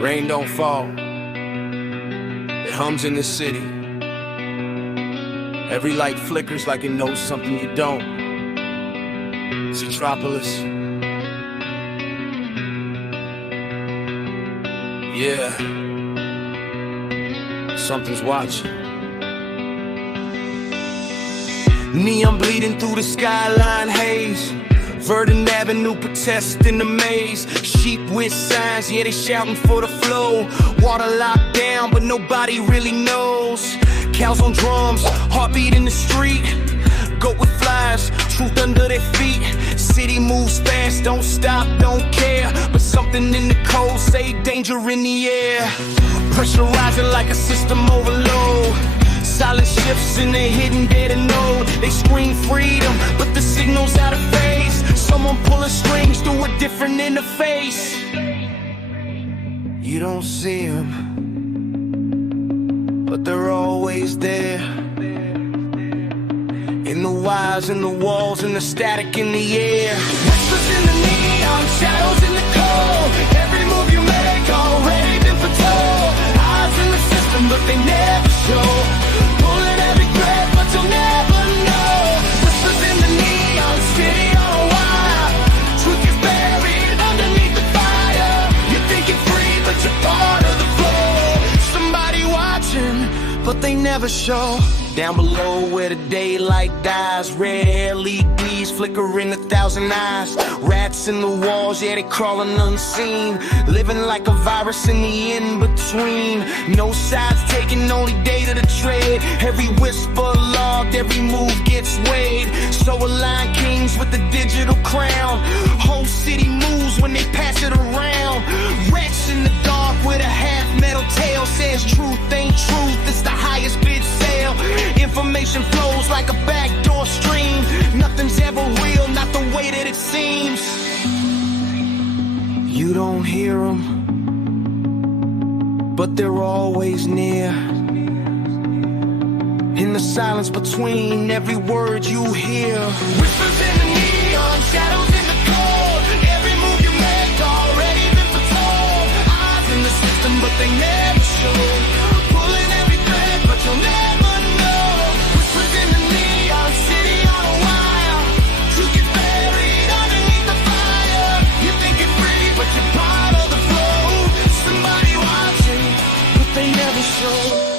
Rain don't fall, it hums in the city. Every light flickers like it knows something you don't. Metropolis. Yeah, something's watching. Neon bleeding through the skyline haze. Verdant Avenue protest in the maze. Sheep with signs, yeah, they shouting for the flow. Water locked down, but nobody really knows. Cows on drums, heartbeat in the street. Goat with flies, truth under their feet. City moves fast, don't stop, don't care. But something in the code say danger in the air. Pressure rising like a system overload. Silent shifts in the hidden data node. They scream freedom, but the signal's out of phase. Someone pulling strings through a different interface. You don't see them, but they're always there. In the wires, in the walls, in the static in the air. Whispers in the neon, shadows in the cold. Every move you make already been foretold. Eyes in the system, but they never show. Pulling every thread, but you'll never know. Whispers in the neon, city on a wire. Truth is buried underneath the fire. You think you're free, but you're part of the flow. Somebody watching, but they never show. Down below where the daylight dies, red LEDs flickering 1,000 eyes. Rats in the walls, yeah, they crawling unseen. Living like a virus in the in-between. No sides taken, only data to trade. Every whisper logged, every move gets weighed. So align kings with the digital crown. Whole city moves when they pass it around. Wretch in the dark with a half-metal tail. Says truth ain't truth, it's the highest bid sale. Information flows like a backdoor stream. Nothing's ever real, not the way that it seems. You don't hear them, but they're always near. In the silence between every word you hear. Whispers in the neon, shadows in the cold. Every move you make already been foretold. Eyes in the system, but they never show. Pulling every thread, but you'll never.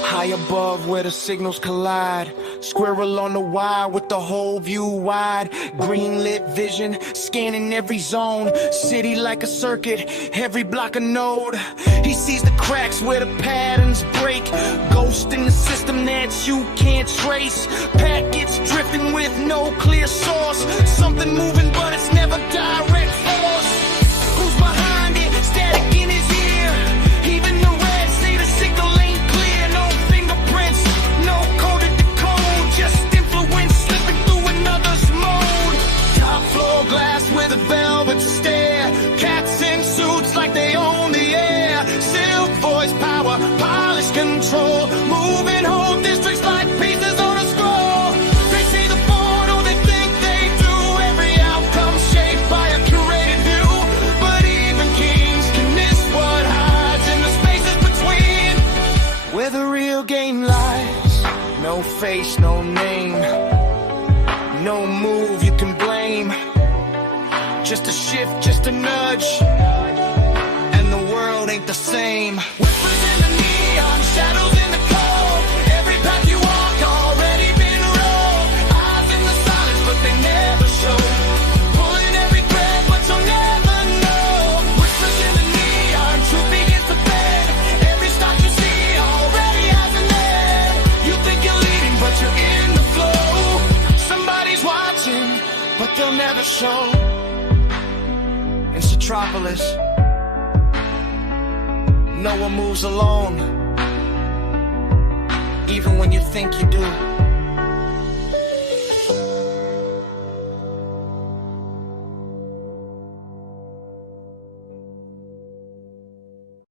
High above where the signals collide. Squirrel on the wire with the whole view wide. Green lit vision, scanning every zone. City like a circuit, every block a node. He sees the cracks where the patterns break. Ghost in the system that you can't trace. Packets drifting with no clear source. Something moving but it's never direct force. Who's behind it? Static in his ear. Even the reds say the signal ain't clear. No fingerprints, no coded decode. Just influence slipping through another's mode. Top floor glass with a velvet stare. Cats in suits like they own the air. Silk voice power, polished control. Moving whole districts like pieces on a scroll. They see the board, oh they think they do. Every outcome shaped by a curated view. But even kings can miss what hides in the spaces between. Where the real game lies. No face, no name. No move you can blame. Just a shift, just a nudge. And the world ain't the same. Whispers in the neon, shadows in the cold. Every path you walk already been rolled. Eyes in the silence, but they never show. Pulling every thread, but you'll never know. Whispers in the neon, truth begins to fade. Every stock you see already has an end. You think you're leading, but you're in the flow. Somebody's watching, but they'll never show. In Metropolis, no one moves alone, even when you think you do.